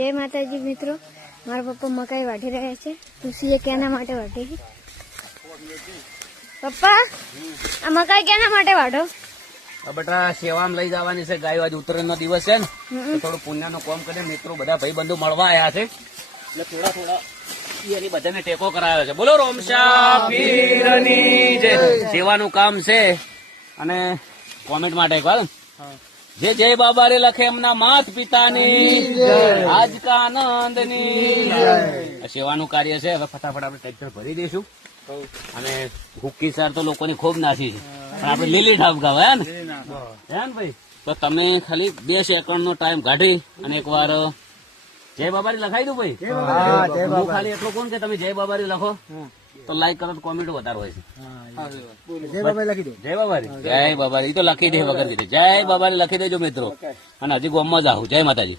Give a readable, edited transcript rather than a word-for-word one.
જય માતાજી મિત્રો, મારા પપ્પા મકાઈ વાઢી રહ્યા છે. તુલસીએ કેના માટે વાઢી છે? પપ્પા આ મકાઈ કેના માટે વાઢો? બેટા સેવામાં લઈ જવાની છે. ગાય આજ ઉત્તરાયણ નો દિવસ છે ને, થોડું પુણ્ય નું કામ કરે. મિત્રો બધા ભાઈ બંધુ મળવા આવ્યા છે એટલે થોડા એની બધાને ટેકો કરાયો છે. બોલો રોમશા પીરની જય. સેવાનું કામ છે અને કોમેન્ટ માટે એક વાર જે જય બાબા રે લખે એમના માત પિતાની આજ કા આનંદની સેવાનું કાર્ય છે. હવે ફટાફટ આપણે ટ્રેક્ટર ભરી દઈશું અને હુક્કી સાર તો લોકોની ખૂબ નાસી છે, પણ આપણે લીલી ઠાપ ગાવા હે ને ભાઈ. તો તમે ખાલી 2 સેકન્ડ નો ટાઈમ કાઢી અને એકવાર જય બાબારી લખાઈ દઉં ભાઈ. હું ખાલી એટલું કોણ કે તમે જય બાબારી લખો તો લાઈક કરો તો કોમેન્ટ વધારે હોય છે. જય બાબારી જય બાબારી તો લખી દે વગર કીધે જય બાબારી લખી દેજો મિત્રો. અને હજી ગોમમાં જ આવું. જય માતાજી.